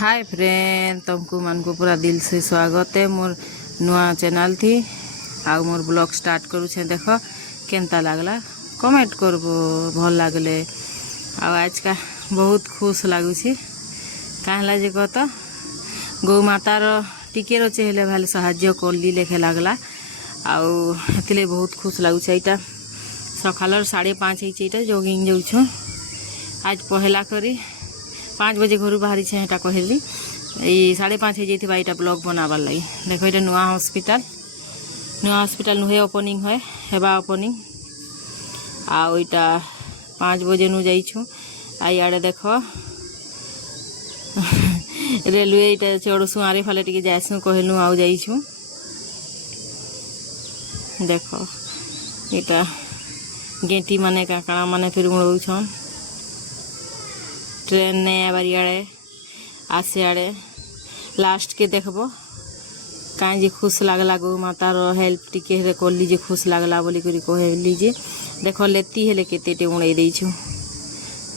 Hi friend, तुमको मन को पूरा दिल से स्वागत है मोर नुआ चैनल थी आउ मोर ब्लॉग स्टार्ट करू छे। देखो केनता लागला कमेंट करबो भल लागले। आज का बहुत खुश लागू छे कहला जे कत गौ मातार टिके रचे हेले भाले साहाଯ୍य करली लेखे लागला आउले बहुत खुश लागू छे। एटा सकालर 5:30 होइछे। एटा जॉगिंग जाउछु। आज पहला करी 5 बजे घर बाहरी छे। एटा कहली 5:30 हो जाइथिबा एटा ब्लॉग बनाबार लगी। देखो एटा नुआ हॉस्पिटल नुहे ओपनिंग है हेबा ओपनिंग आउ एटा 5 बजे नु जाइछु। आड़े देखो रेलवे एटा चढ़सु आरे फाले टिके जाइसु कहलु आउ जाइछु। देखो एटा गेटी माने काकड़ा माने फिर मुड़छन ट्रेन ने बारी आड़े आसे आड़े लास्ट के देखबो कहीं जे खुश लागला गौ मातार हेल्प टिके करली जे खुश लागला बोली करी कहली जे देखो लेती हेले केते उड़ाई देइछु।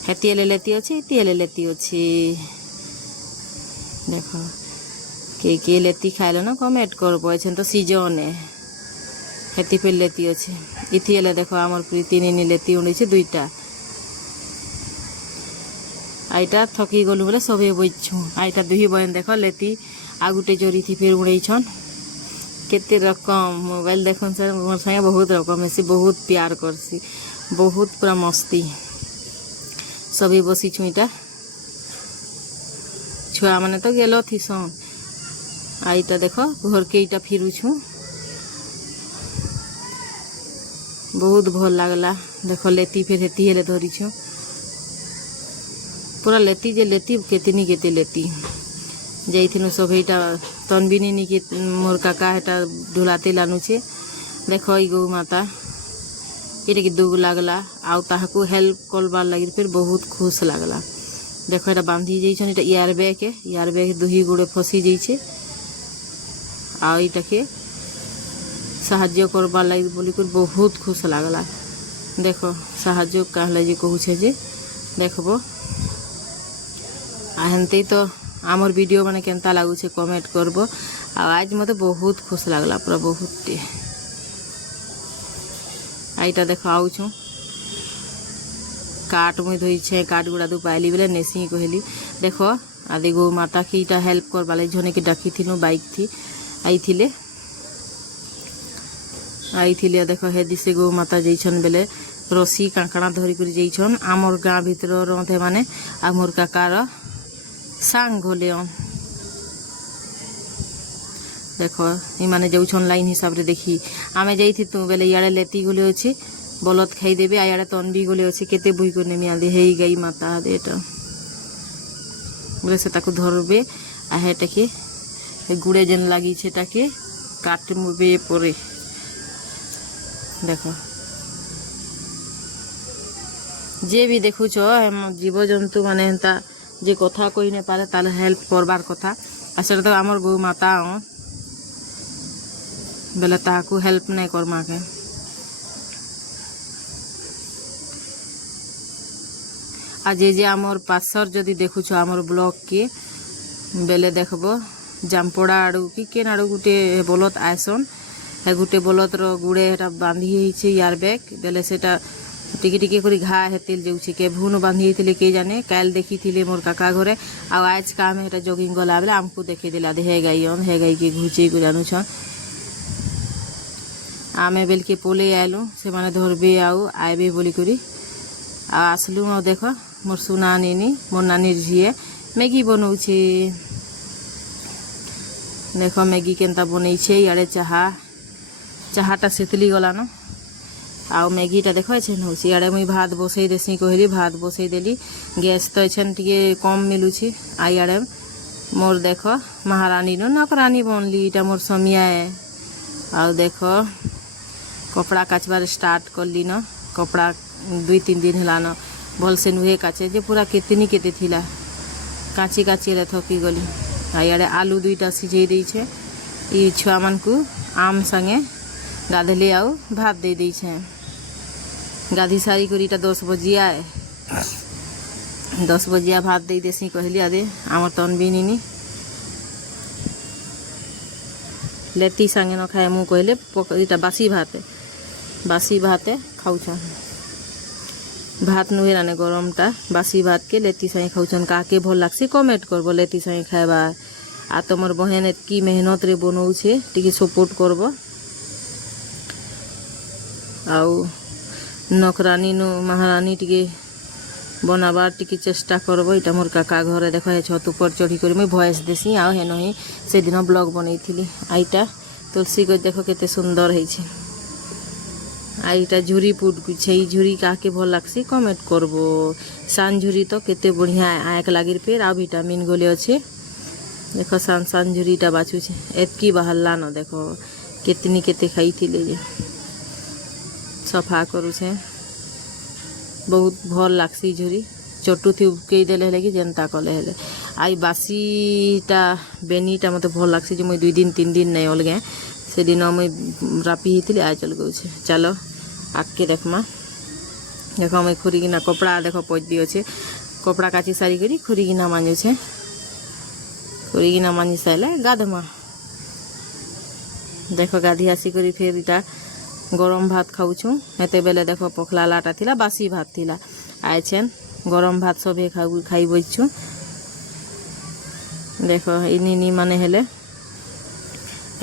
हेती हेले लेती अछि इति हेले लेती अछि। देखो के लेती खाइल न कमेंट करबो। एछन तो सीजन है हेती पे लेती अछि इति हेले देखो हमर प्रीति निनी लेती उड़ै छे दुईटा। आईटा थकी गलु बोले सबे बइछु। आईटा दुही बहन देखो लेती आ गुटे जोरी थी फिर उड़ै छन केते रकम मोबाइल देखन सर मोर संगे बहुत रकम है। बहुत प्यार करसी बहुत पूरा मस्ती सबे बसी छु। इटा छुआ माने तो गेलो थिसन। आईटा देखो घर के इटा फिरु छु बहुत भल लागला। देखो लेती फिर हेती हेले धरी छु पूरा लेती जे लेती केतनी केते लेती जाइथिनु सब। एटा तनबिनी नी के मोर काका हेटा ढुलाते लानु छे। देखो ई गौ माता एटा के दुग लागला आउ ताहाकू हेल्प करबार लागि फिर बहुत खुश लागला। देखो एटा बांधी जाइछन। एटा यार बैग दुही गुड़े फसी जाइछे आ एटा के साहाଯ୍य करबार लागि बोली कर बहुत खुश लागला। देखो साहाଯ୍य कहला जे कहू छे जे देखबो आहनते तो आमर वीडियो माने केनता लागू छे कमेंट करबो। आज मते बहुत खुश लागला पूरा बहुत। आईटा देखो आउ छु काट मुई धोई छे काट गुड़ा दु पाइली बेले नेसी कहली। देखो आदि गौ माता की इटा हेल्प करबा लागि जने के डाकी थिनु बाइक थी आईथिले। देखो हे दिसे गौ माता जइछन बेले रसी कांकड़ा धरी कर जइछन आमर गाँ भीतर रहे माने आमर काकार सांग होले। देखो इ माने जाउछन लाइन हिसाब रे देखी आमे जाइथि तू बेले याडे लेती गले अछि बलत खाई देबे आ याडे तनबी गले अछि केते बुई को नेमी आदे हेई गई माता देटा बोले से ताकू धरबे आ हेटा के गुड़े जेन लागी छे ताके काटबे परे। देखो जे भी देखु छो जीव जंतु माने हेंता जे कथा कहि ने पारे ताले हेल्प करबार कथा आसे तो आमर गौ माता बेले ताकू हेल्प नहीं करमा के। आ जे आमर पासर जदि देखु छो आमर ब्लॉग के बेले देखबो जामपड़ा आड़ू कि केन आड़ू गुटे बलत आयसन हे गुटे बलत रो गुड़े हेटा बांधी हिचे यार बैग बेले सेटा टिके टिके करी घा हेतिल जाउछे के भून बांधी थिले के जाने काल देखी थिले मोर काका घरे आज काम हेटा जॉगिंग गला बेले हमको देखै दिला हे गाई के घुचे को जानू छ। आमे बेल के पोले आलु से माने धरबे आइबे बोली करी आसलु। देखो मोर सुना नेनी मोर नानी झिए मैगी बनौछे। देखो मैगी केनता बनै छे। याडे चाहाटा सेतली गला न आउ मैगीटा देखो छे न याडे मुई भात बसई देसी कहली भात बसई देली गैस तो छन टिके कम मिलू छी। याडे मोर देखो महारानी नो नौकरानी बनली इटा मोर समिया है। आउ देखो कपड़ा काचबार स्टार्ट करली न कपड़ा 2-3 दिन हला न भल से नुहे काचे जे पूरा केतनी केते थिला काची रे थकी गली। याडे आलू 2टा सिझे दै छे ई छुआ मन को आम संगे गाधले आउ भात दे दै छे। गाधी सारी करी 10 बजे आए 10 बजिया भात दे देसी कहली आदे आमर तन भी नी लेती संगे न खाए मु कहले इटा बासी भाते खाऊछन भात नुहे राने गरमटा बासी भात के लेती संगे खाऊछन काके भल लागसी कमेंट करबो लेती संगे खाइबा आ तमर बहन एतकी मेहनत रे बनौछे टिके सपोर्ट करबो आउ नौकरानी नु महारानी टिके बनाबार टिके चेष्टा करबो इटा मोर काका घरे देखो छत ऊपर चढ़ी कर मुई भॉइस देसी आ हेनो ही से दिन ब्लॉग बनैथिली आइटा तुलसी गछ देखो केते सुंदर heiছে आइटा झुरी पुट गुछे झुरी काके भल लागसी कमेंट करबो सान झुरी तो केते बढ़िया आयक लागिर पेर आ विटामिन गोले अच्छे देखो सान झुरीटा बाछुछे एतकी बाहरला न देखो केतनी केते खाइथिले जे सफा करूछे बहुत भल लागसी झुरी चटू थी उकेई देले हेले कि जेनता कले हेले आई बासीटा बेनीटा मते भल लागसी जे मुई 2 दिन 3 दिन नै अलगे से दिन मुई रापी हिथिले आ चल गउछे चलो आके देखमा देखो मुई खुरीगिना कपड़ा देखो पज दियो छे कपड़ा काची सारी करी खुरीगिना मांजो छे खुरीगिना मांजी साइले गाधमा देखो गाधी आसी करी फेर इटा गरम भात खाऊछु हेते बेले देखो पखला लाटा थिला बासी भात थिला आइछेन गरम भात सबे खाई बइछु देखो इनी माने हेले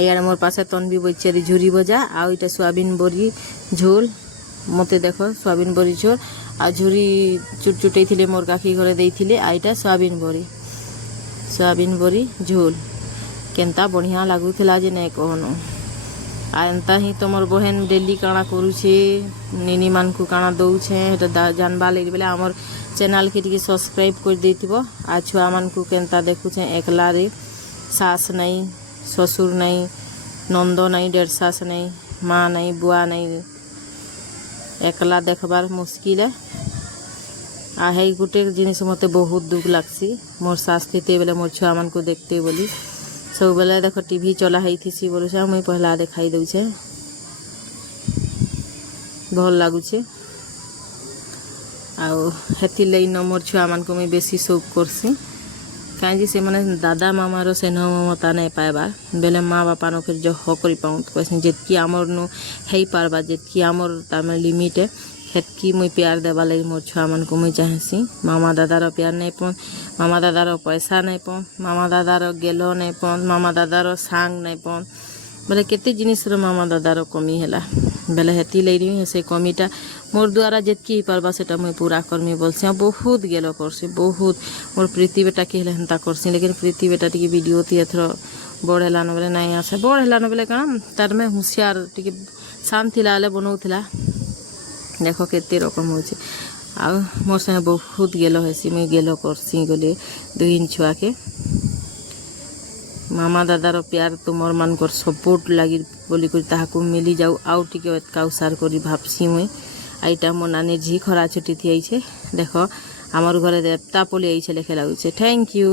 यार मोर पासे तन भी बइछे झुरी भजा आ इटा सोयाबीन बड़ी झोल मते देखो सोयाबीन बड़ी झोल आ झुरी चुटचुटै थिले मोर काकी घरे देइथिले आ इटा सोयाबीन बड़ी झोल केनता बढ़िया लागुथिला जे नै कहनो आ एंता ही तमर बहन डेली काना करूछे निनी मान को काना दउछे एटा जानबा लागि बेले हमर चैनल के टिके सब्सक्राइब कर देथिबो आ छुआ मान को केनता देखुछे एकला रे सास नहीं ससुर नहीं नंद नहीं डेढ़ सास नहीं माँ नहीं बुआ नहीं एकला देखबार मुश्किल है आ है गोटे जिनिस मते बहुत दुख लागसी मोर सास थीते बेले मोर छुआ मान को देखते बोली सब बेले देखो टीवी चला है थी बोलुछे मुई पहला देखाई दउछे भल लागुछे आउ हेति लई न मोर छुआ मान को मुई बेसी शौक करसी कहीं से मैंने दादा मामार स्नेह ममता नहीं पाइबार बेले माँ बापा न फिर जो हो कर पाऊँ कहते जितकी आमर नु है पार्बा जितकी आमर तार लिमिट है हेतकी मुई प्यार देवा लगी मोर छुआ मन को मुई चाहेसी मामा दादार प्यार नहीं पाऊँ मामा दादार पैसा नहीं पाऊँ मामा दादार गेलो नहीं पाऊँ मामा दादार सांग नहीं पाऊँ बेले केते जिनिसर मामा दादार कमी है बेले हेती लई से कमीटा मोर द्वारा जितकी पार्बा सेटा मुई पूरा करमी बोलसी बहुत गेलो करसी बहुत मोर प्रीति बेटा के हेले हेन्ता करसी लेकिन प्रीति बेटा टिके वीडियो थी एथर बड़ हेलान बेले नहीं आसे बड़ हेलान बेले कण तार में होशियार टिके शांत थिला बेले बनौथिला देखो केते रकम होचे आ मोर संगे बहुत गेलो हेसी मुई गेलो करसी गले 2 छुआ के मामा दादार प्यार तुमर मानकर सपोर्ट लगी बोली ताहाकू मिली जाऊ आउ टिके एतका उसार करी भाबसी मुई आईटा मो नानी झी खरा छुटी थी आइछे देखो आमर घरे देवता पली आइछे लेखे लागुछे थैंक यू।